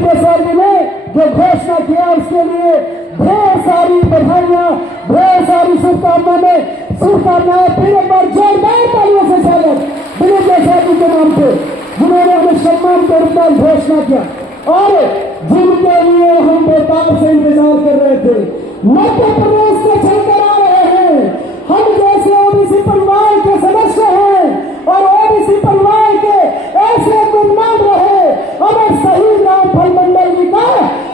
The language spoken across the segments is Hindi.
प्रसाद जी ने जो घोषणा किया उसके लिए ढेर सारी बधाइयां, ढेर सारी शुभकामनाएं। फिर एक बार जोरदार तालियों से स्वागत विनोद प्रसाद जी के नाम पे, जिन्होंने हमें सम्मान के रूप में घोषणा किया और जिनके लिए हम बेताब से इंतजार कर रहे थे। मध्य प्रदेश से चलकर आ रहे हैं, हम जैसे ओबीसी परिवार के सदस्य हैं और ओबीसी परिवार के ऐसे गुणमान रहे हमें शहीद रामफल मंडल जी का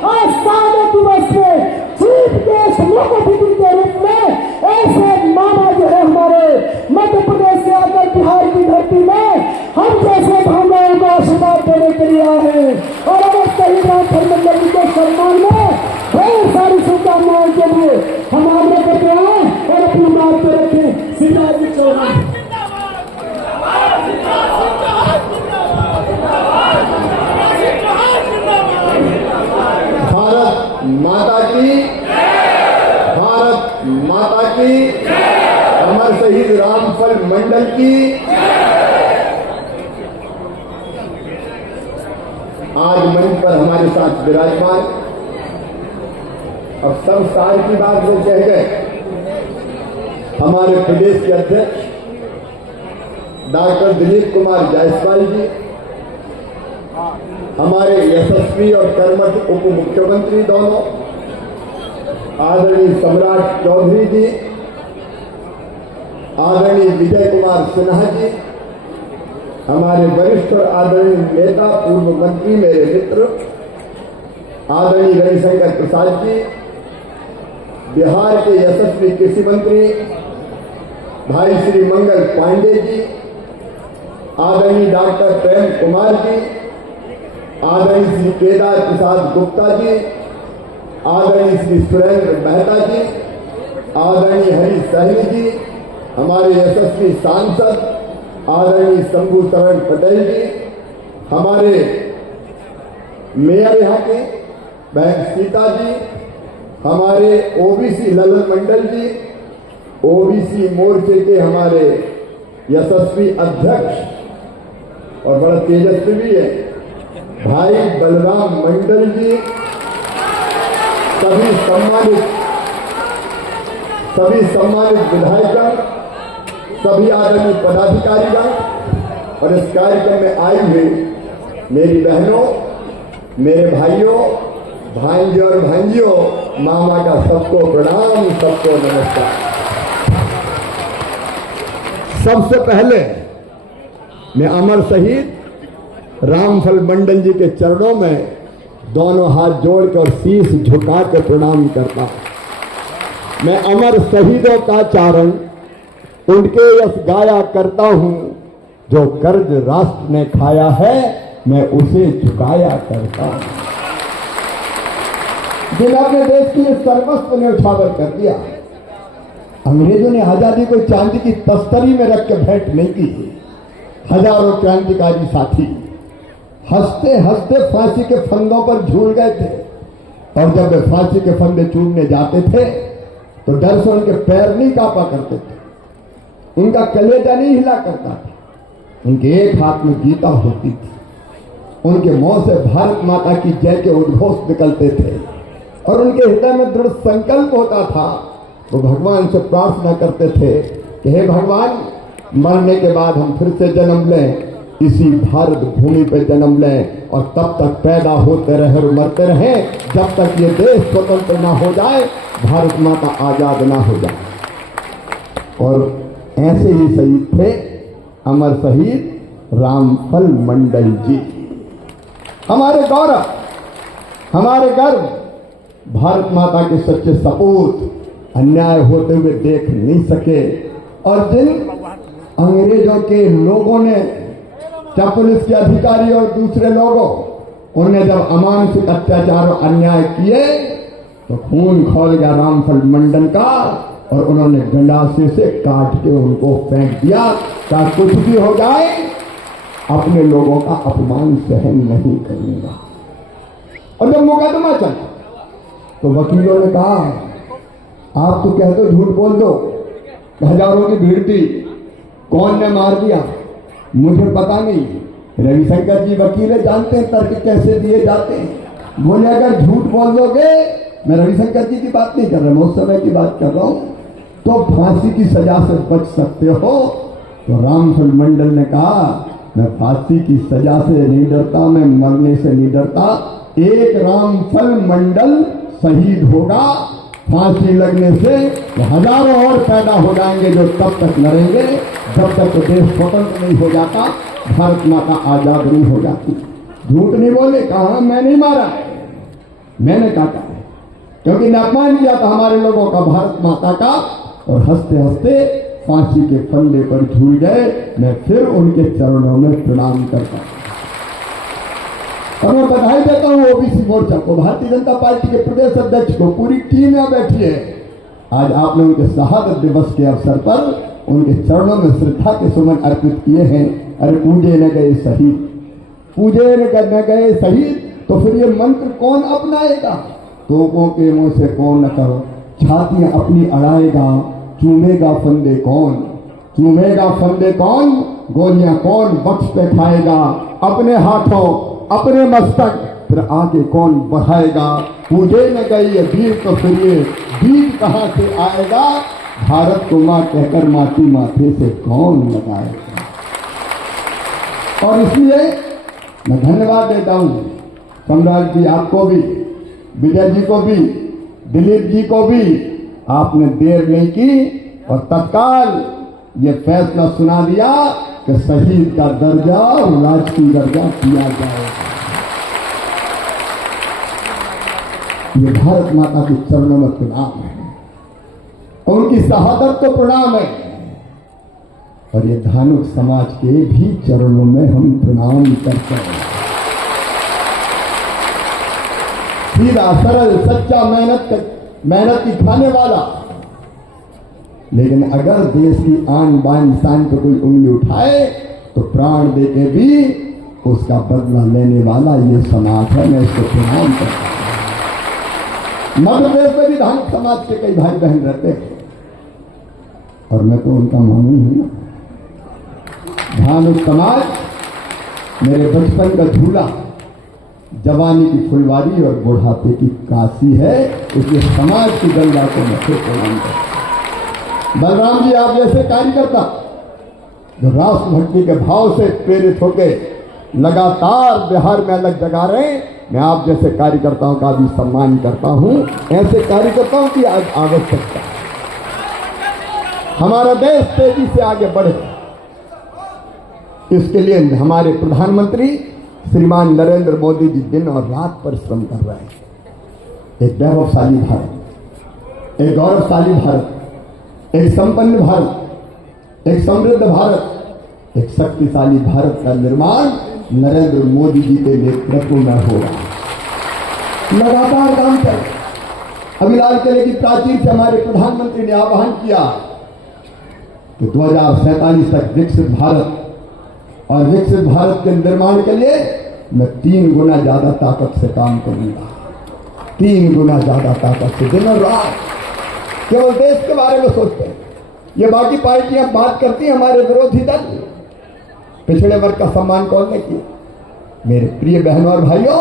आज 100 दिवस में चीफ गेस्ट मुख्य अतिथि के रूप में ऐसे मामा जो है हमारे मध्य प्रदेश से आकर बिहार की धरती में हम जैसे भावनाओं को आशीर्वाद देने के लिए आए हैं और अगर शहीद रामफल मंडल जी के सम्मान में ढेर सारी शुभकामनाओं के लिए हम आगे करते हैं और अपनी बात पे रखें। शिवराज जी चौहान भारत माता की, भारत माता की, अमर शहीद रामफल मंडल की। आज मंच पर हमारे साथ विराजमान, अब सब साल की बात वो कह गए, हमारे प्रदेश के अध्यक्ष डॉक्टर दिलीप कुमार जायसवाल जी, हमारे यशस्वी और कर्मठ उप मुख्यमंत्री दोनों आदरणीय सम्राट चौधरी जी, आदरणीय विजय कुमार सिन्हा जी, हमारे वरिष्ठ और आदरणीय नेता पूर्व मंत्री मेरे मित्र आदरणीय रविशंकर प्रसाद जी, बिहार के यशस्वी कृषि मंत्री भाई श्री मंगल पांडे जी, आदरणीय डॉक्टर प्रेम कुमार जी, आदरणीय श्री केदार प्रसाद गुप्ता जी, आदरणीय श्री सुरेंद्र मेहता जी, आदरणीय हरी सहनी जी, हमारे यशस्वी सांसद आदरणीय शंभू शरण पटेल जी, हमारे मेयर यहाँ के बहन सीता जी, हमारे ओबीसी ललन मंडल जी, ओबीसी मोर्चे के हमारे यशस्वी अध्यक्ष और बड़ा तेजस्वी भी है भाई बलराम मंडल जी, सभी सम्मानित विधायकगण, सभी आदरणीय पदाधिकारीगण और इस कार्यक्रम में आई हुई मेरी बहनों, मेरे भाइयों, भांजे और भांजियों, मामा का सबको प्रणाम, सबको नमस्कार। सबसे पहले मैं अमर शहीद रामफल मंडल जी के चरणों में दोनों हाथ जोड़कर और शीश झुकाकर प्रणाम करता हूं। मैं अमर शहीदों का चारण उनके यश गाया करता हूं, जो कर्ज राष्ट्र ने खाया है मैं उसे चुकाया करता हूं। जिन्होंने देश के लिए सर्वस्व न्यौछावर कर दिया। अंग्रेजों ने आजादी को चांदी की तस्तरी में रख के भेंट नहीं की। हजारों क्रांतिकारी साथी हंसते हंसते फांसी के फंदों पर झूल गए थे और जब वे फांसी के फंदे चूमने जाते थे तो डर से उनके पैर नहीं कांपा करते थे, उनका कलेजा नहीं हिला करता था, उनके एक हाथ में गीता होती थी, उनके मुंह से भारत माता की जय के उद्घोष निकलते थे और उनके हृदय में दृढ़ संकल्प होता था। वो भगवान से प्रार्थना करते थे कि हे भगवान, मरने के बाद हम फिर से जन्म लें, इसी भारत भूमि पे जन्म लें और तब तक पैदा होते रहे और मरते रहें जब तक ये देश स्वतंत्र ना हो जाए, भारत माता आजाद ना हो जाए। और ऐसे ही शहीद थे अमर शहीद रामफल मंडल जी। हमारे गौरव, हमारे गर्व, भारत माता के सच्चे सपूत अन्याय होते हुए देख नहीं सके और जिन अंग्रेजों के लोगों ने, चाहे पुलिस के अधिकारी और दूसरे लोगों, उन्होंने जब अमानसिक अत्याचार और अन्याय किए तो खून खौल गया रामफल मंडल का और उन्होंने गंडासे से काट के उनको फेंक दिया। चाहे कुछ भी हो जाए, अपने लोगों का अपमान सहन नहीं करूंगा। और जब मुकदमा चला तो वकीलों ने कहा, आप तो कह दो, झूठ बोल दो, हजारों की भीड़ थी, कौन ने मार दिया मुझे पता नहीं। रविशंकर जी वकील है, जानते हैं तर्क कैसे दिए जाते हैं। बोले अगर झूठ बोल दोगे, मैं रविशंकर जी की बात नहीं कर रहा, मैं उस समय की बात कर रहा हूं, तो फांसी की सजा से बच सकते हो। तो रामफल मंडल ने कहा मैं फांसी की सजा से नहीं डरता, मैं मरने से नहीं डरता। एक रामफल मंडल शहीद होगा, फांसी लगने से हजारों और पैदा हो जाएंगे जो तब तक लड़ेंगे जब तक देश स्वतंत्र नहीं हो जाता, भारत माता आजाद नहीं हो जाती। झूठ नहीं बोले, कहा मैं नहीं मारा, मैंने काटा है, क्योंकि ने अपमान किया था हमारे लोगों का, भारत माता का, और हंसते हंसते फांसी के फंदे पर झूल गए। मैं फिर उनके चरणों में प्रणाम करता हूं और मैं बधाई देता हूं ओबीसी मोर्चा को, भारतीय जनता पार्टी के प्रदेश अध्यक्ष को, पूरी टीम यहां बैठी है। आज आपने उनके शहादत दिवस के अवसर पर उनके चरणों में श्रद्धा के सुमन अर्पित किए हैं। अरे पूजे न गए शहीद, पूजे न गए शहीद, तो फिर ये मंत्र कौन अपनाएगा? तोपों के मुंह से कौन न करो, छातियां अपनी अड़ाएगा, चूमेगा फंदे कौन, चूमेगा फंदे कौन, गोलियां कौन बख्श पे खाएगा, अपने हाथों अपने मस्तक फिर आगे कौन बढ़ाएगा। पूजे न गई ये वीर, तो फिर ये वीर कहां से आएगा? भारत को मां कहकर माटी माथे से कौन लगाएगा? और इसलिए मैं धन्यवाद देता हूं सम्राट जी, आपको भी, विजय जी को भी, दिलीप जी को भी। आपने देर नहीं की और तत्काल ये फैसला सुना दिया कि शहीद का दर्जा और राजकीय दर्जा दिया जाएगा। ये भारत माता के चरणों में प्रणाम है, उनकी शहादत को प्रणाम है, और ये धानुक समाज के भी चरणों में हम प्रणाम करते हैं। सीधा सरल सच्चा मेहनत की खाने वाला, लेकिन अगर देश की आन बान शान पर कोई उंगली उठाए तो प्राण देके भी उसका बदला लेने वाला ये समाज है। मैं इसको प्रणाम करता हूं। मध्य प्रदेश में भी धानुक समाज के कई भाई बहन रहते हैं और मैं तो उनका मानू ही हूं ना। धानुक समाज मेरे बचपन का झूला, जवानी की फुलवारी और बुढ़ापे की काशी है, इसलिए समाज की गंगा को मैं फिर प्रणाम करता हूं। बलराम जी, आप जैसे कार्यकर्ता जो राष्ट्रभक्ति के भाव से प्रेरित होकर लगातार बिहार में अलग जगा रहे हैं, मैं आप जैसे कार्यकर्ताओं का भी सम्मान करता हूं। ऐसे कार्यकर्ताओं की आज आवश्यकता है। हमारा देश तेजी से आगे बढ़े, इसके लिए हमारे प्रधानमंत्री श्रीमान नरेंद्र मोदी जी दिन और रात परिश्रम कर रहे हैं। एक वैभवशाली भारत, एक गौरवशाली भारत, एक संपन्न भारत, एक समृद्ध भारत, एक शक्तिशाली भारत का निर्माण नरेंद्र मोदी जी के नेतृत्व में होगा। लगातार काम चल, अभी लाल किले की प्राचीर से हमारे प्रधानमंत्री ने आह्वान किया कि 2047 तक विकसित भारत, और विकसित भारत के निर्माण के लिए मैं 3 गुना ज्यादा ताकत से काम करूंगा, 3 गुना ज्यादा ताकत से, दिन और रात। केवल देश के बारे में सोचते हैं। ये बाकी पार्टियां बात करती हैं, हमारे विरोधी दल, पिछड़े वर्ग का सम्मान कौन ने किया? मेरे प्रिय बहनों और भाइयों,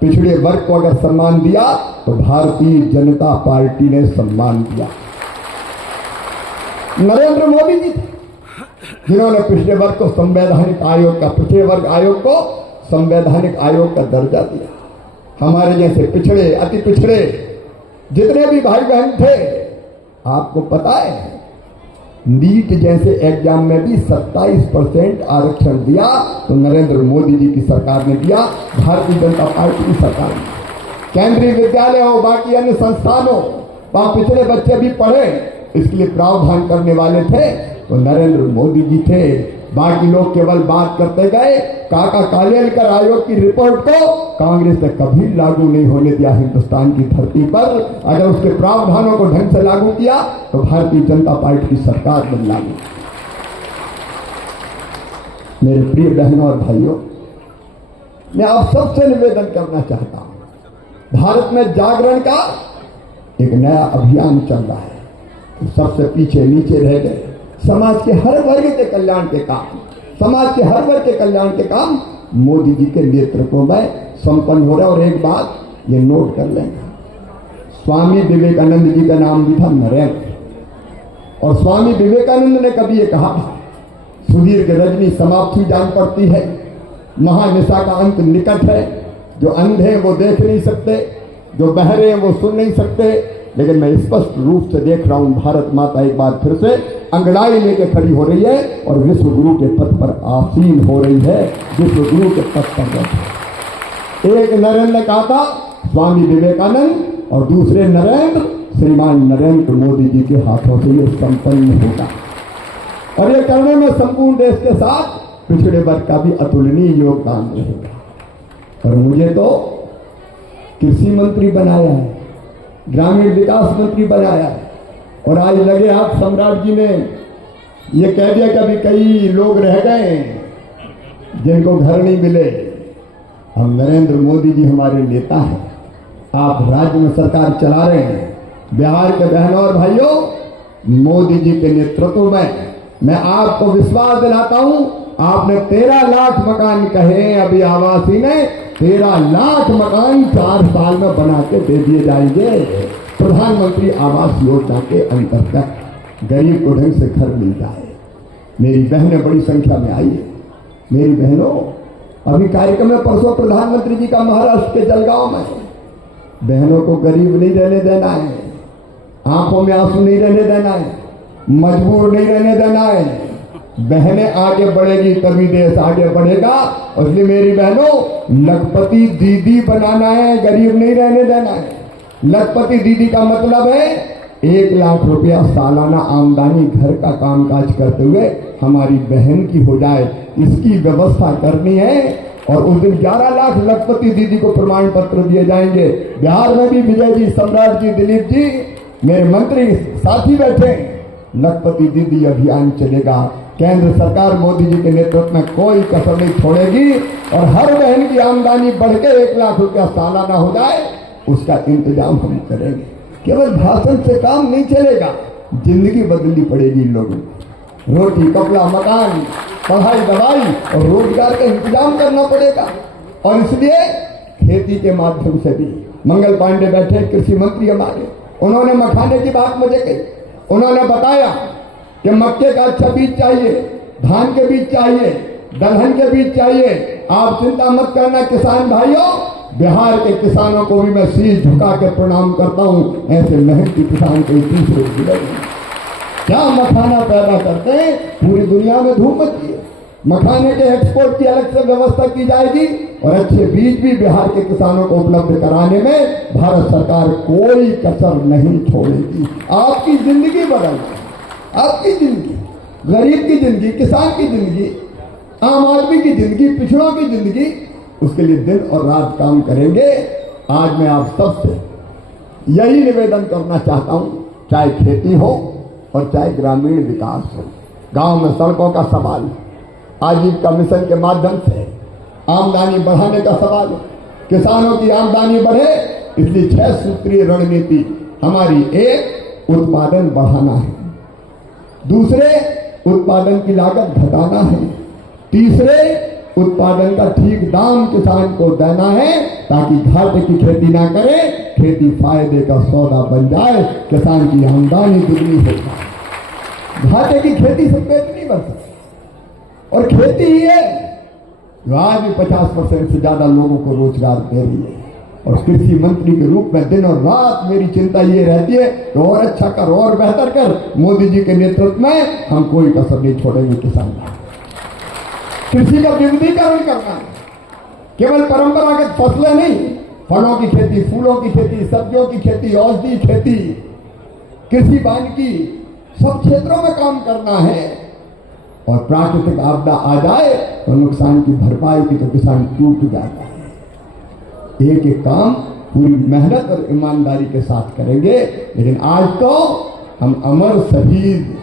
पिछड़े वर्ग को अगर सम्मान दिया तो भारतीय जनता पार्टी ने सम्मान दिया। नरेंद्र मोदी जी थे जिन्होंने पिछड़े वर्ग को संवैधानिक आयोग का, पिछड़े वर्ग आयोग को संवैधानिक आयोग का दर्जा दिया। हमारे जैसे पिछड़े, अति पिछड़े जितने भी भाई बहन थे, आपको पता है नीट जैसे एग्जाम में भी 27% आरक्षण दिया तो नरेंद्र मोदी जी की सरकार ने दिया, भारतीय जनता पार्टी की सरकार ने। केंद्रीय विद्यालय हो, बाकी अन्य संस्थान हो, वहां पिछड़े बच्चे भी पढ़े, इसके लिए प्रावधान करने वाले थे तो नरेंद्र मोदी जी थे। बाकी लोग केवल बात करते गए। काका कालेलकर आयोग की रिपोर्ट को कांग्रेस ने कभी लागू नहीं होने दिया हिंदुस्तान की धरती पर। अगर उसके प्रावधानों को ढंग से लागू किया तो भारतीय जनता पार्टी की सरकार ने लागू। मेरे प्रिय बहनों और भाइयों, मैं आप सबसे निवेदन करना चाहता हूं, भारत में जागरण का एक नया अभियान चल रहा है। सबसे पीछे नीचे रह गए समाज के हर वर्ग के कल्याण के काम, समाज के हर वर्ग के कल्याण के काम मोदी जी के नेतृत्व में संपन्न हो रहा है। और एक बात, ये नोट कर लेंगे। स्वामी विवेकानंद जी का नाम भी था नरेंद्र। और स्वामी विवेकानंद ने कभी ये कहा, सुदीर्घ रजनी समाप्ति जान पड़ती है, महानिशा का अंत निकट है। जो अंधे हैं वो देख नहीं सकते, जो बहरे हैं वो सुन नहीं सकते, लेकिन मैं स्पष्ट रूप से देख रहा हूं भारत माता एक बार फिर से अंगड़ाई लेके खड़ी हो रही है और विश्व गुरु के पद पर आसीन हो रही है, विश्व गुरु के पद पर बैठे। एक नरेंद्र ने कहा था स्वामी विवेकानंद, और दूसरे नरेंद्र श्रीमान नरेंद्र मोदी जी के हाथों से ये संपन्न होगा। और ये करने में संपूर्ण देश के साथ पिछड़े वर्ग का भी अतुलनीय योगदान रहेगा। और मुझे तो कृषि मंत्री बनाया है, ग्रामीण विकास मंत्री बनाया है, और आज लगे आप सम्राट जी ने ये कह दिया कि अभी कई लोग रह गए जिनको घर नहीं मिले। हम नरेंद्र मोदी जी हमारे नेता हैं, आप राज्य में सरकार चला रहे हैं। बिहार के बहनों और भाइयों, मोदी जी के नेतृत्व में मैं आपको विश्वास दिलाता हूं, आपने 13 लाख मकान कहे, अभी आवासी ने 13 लाख मकान 4 साल में बना के दे दिए जाएंगे। प्रधानमंत्री आवास योजना के अंतर्गत गरीब को ढंग से घर मिल जाए। मेरी बहनें बड़ी संख्या में आई है। मेरी बहनों, अभी कार्यक्रम में परसों प्रधानमंत्री जी का महाराष्ट्र के जलगांव में, बहनों को गरीब नहीं रहने देना है, आंखों में आंसू नहीं रहने देना है, मजबूर नहीं रहने देना है। बहनें आगे बढ़ेगी तभी देश आगे बढ़ेगा। और इसलिए मेरी बहनों, लखपति दीदी बनाना है, गरीब नहीं रहने देना है। लखपति दीदी का मतलब है 1 लाख रुपया सालाना आमदनी घर का कामकाज करते हुए हमारी बहन की हो जाए, इसकी व्यवस्था करनी है। और उस दिन 11 लाख लखपति दीदी को प्रमाण पत्र दिए जाएंगे। बिहार में भी विजय जी, सम्राट जी, दिलीप जी, मेरे मंत्री साथी बैठे। लखपति दीदी अभियान चलेगा। केंद्र सरकार मोदी जी के नेतृत्व में कोई कसर नहीं छोड़ेगी और हर बहन की आमदनी बढ़ के 1 लाख रुपया सालाना हो जाए, उसका इंतजाम हम करेंगे। केवल भाषण से काम नहीं चलेगा, जिंदगी बदलनी पड़ेगी इन लोगों को। रोटी, कपड़ा, मकान, पढ़ाई, दवाई और रोजगार का इंतजाम करना पड़ेगा। और इसलिए खेती के माध्यम से भी मंगल पांडे बैठे, कृषि मंत्री हमारे, उन्होंने मखाने की बात मुझे कही। उन्होंने बताया कि मक्के का अच्छा बीज चाहिए, धान के बीज चाहिए, दलहन के बीज चाहिए। आप चिंता मत करना किसान भाइयों, बिहार के किसानों को भी मैं शीश झुका के प्रणाम करता हूं। ऐसे मेहनती किसान कोई दूसरे जिले में क्या मखाना पैदा करते हैं, पूरी दुनिया में धूम मची है। मखाने के एक्सपोर्ट की अलग से व्यवस्था की जाएगी और अच्छे बीज भी बिहार के किसानों को उपलब्ध कराने में भारत सरकार कोई कसर नहीं छोड़ेगी। आपकी जिंदगी बदलना, आपकी जिंदगी, गरीब की जिंदगी, किसान की जिंदगी, आम आदमी की जिंदगी, पिछड़ों की जिंदगी, उसके लिए दिन और रात काम करेंगे। आज मैं आप सबसे यही निवेदन करना चाहता हूं, चाहे खेती हो और चाहे ग्रामीण विकास हो, गांव में सड़कों का सवाल, आजीविका मिशन के माध्यम से आमदनी बढ़ाने का सवाल, किसानों की आमदनी बढ़े, इसलिए 6 सूत्रीय रणनीति हमारी। एक, उत्पादन बढ़ाना है। दूसरे, उत्पादन की लागत घटाना है। तीसरे, उत्पादन का ठीक दाम किसान को देना है ताकि घाटे की खेती ना करे, खेती फायदे का सौदा बन जाए, किसान की आमदनी दुगनी हो जाए। घाटे की खेती से पेट नहीं भर सकती। और खेती ही है जो आज भी 50% से ज्यादा लोगों को रोजगार दे रही है। और कृषि मंत्री के रूप में दिन और रात मेरी चिंता ये रहती है कि और अच्छा कर, और बेहतर कर। मोदी जी के नेतृत्व में हम कोई कसर नहीं छोड़ेंगे किसान का। कृषि का विविधीकरण करना है, केवल परंपरागत फसलें नहीं, फलों की खेती, फूलों की खेती, सब्जियों की खेती, औषधि खेती, कृषि वानिकी, सब क्षेत्रों में काम करना है। और प्राकृतिक आपदा आ जाए तो नुकसान की भरपाई की तो किसान टूट जाता है। एक एक काम पूरी मेहनत और ईमानदारी के साथ करेंगे। लेकिन आज तो हम अमर शहीद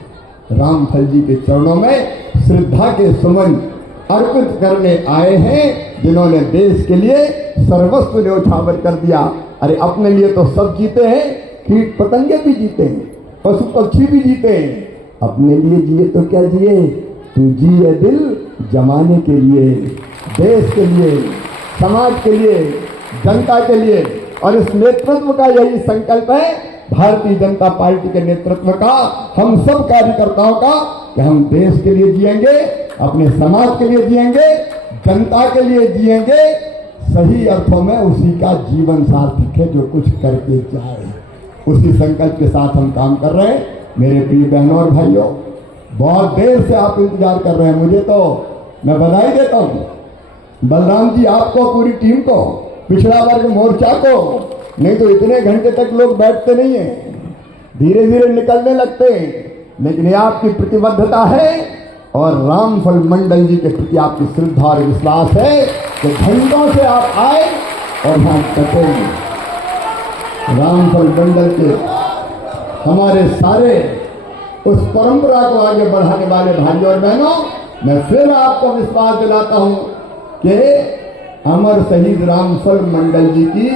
रामफल जी के चरणों में श्रद्धा के सुमन अर्पित करने आए हैं, जिन्होंने देश के लिए सर्वस्व न्योछावर कर दिया। अरे अपने लिए तो सब जीते हैं, कीट पतंगे भी जीते हैं, पशु पक्षी भी जीते हैं, अपने लिए जिए तो क्या जिए, तू जिए दिल जमाने के लिए, देश के लिए, समाज के लिए, जनता के लिए। और इस नेतृत्व का यही संकल्प है भारतीय जनता पार्टी के नेतृत्व का, हम सब कार्यकर्ताओं का, कि हम देश के लिए जिएंगे, अपने समाज के लिए जिएंगे, जनता के लिए जिएंगे। सही अर्थों में उसी का जीवन सार्थक है जो कुछ करके जाए। उसी संकल्प के साथ हम काम कर रहे हैं। मेरे प्रिय बहनों और भाइयों, बहुत देर से आप इंतजार कर रहे हैं। मुझे तो मैं बधाई देता हूं बलराम जी, आपको, पूरी टीम को, पिछड़ा वर्ग मोर्चा को। नहीं तो इतने घंटे तक लोग बैठते नहीं है, धीरे धीरे निकलने लगते हैं। लेकिन ये आपकी प्रतिबद्धता है और रामफल मंडल जी के प्रति आपकी श्रद्धा और विश्वास है कि घंटों से आप आए और हम कटेंगे। रामफल मंडल के हमारे सारे उस परंपरा को आगे बढ़ाने वाले भाइयों और बहनों, मैं फिर आपको विश्वास दिलाता हूं कि अमर शहीद रामफल मंडल जी की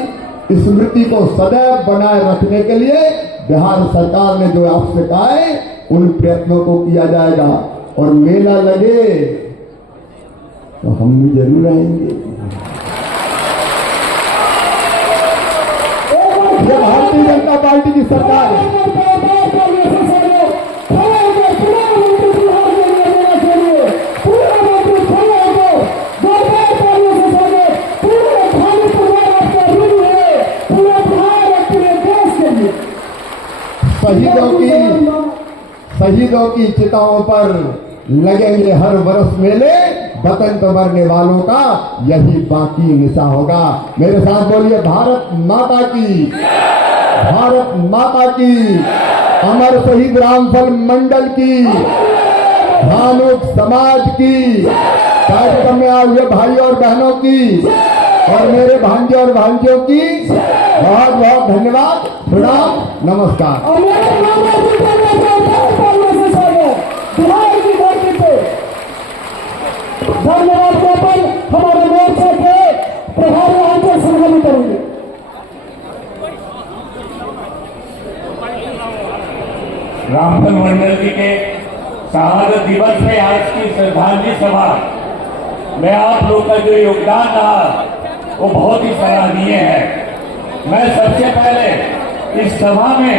स्मृति को सदैव बनाए रखने के लिए बिहार सरकार ने जो आपसे कहा है, उन प्रयत्नों को किया जाएगा। और मेला लगे तो हम भी जरूर आएंगे। ये भारतीय जनता पार्टी की सरकार है। शहीदों की चिताओं पर लगेंगे हर वर्ष मेले, वतन पर मरने वालों का यही बाकी निशा होगा। मेरे साथ बोलिए, भारत माता की, भारत माता की, अमर शहीद रामफल मंडल की, भानुक समाज की, कार्यक्रम में आए हुए भाइयों और बहनों की और मेरे भांजे और भांजियों की बहुत बहुत धन्यवाद, प्रणाम, नमस्कार। धन्यवाद ज्ञापन हमारे मोर्चा के प्रभारी अंचल संगठन करेंगे। रामफल मंडल जी के शहादत दिवस में आज की श्रद्धांजलि सभा में आप लोग का जो योगदान रहा वो बहुत ही सराहनीय है। मैं सबसे पहले इस सभा में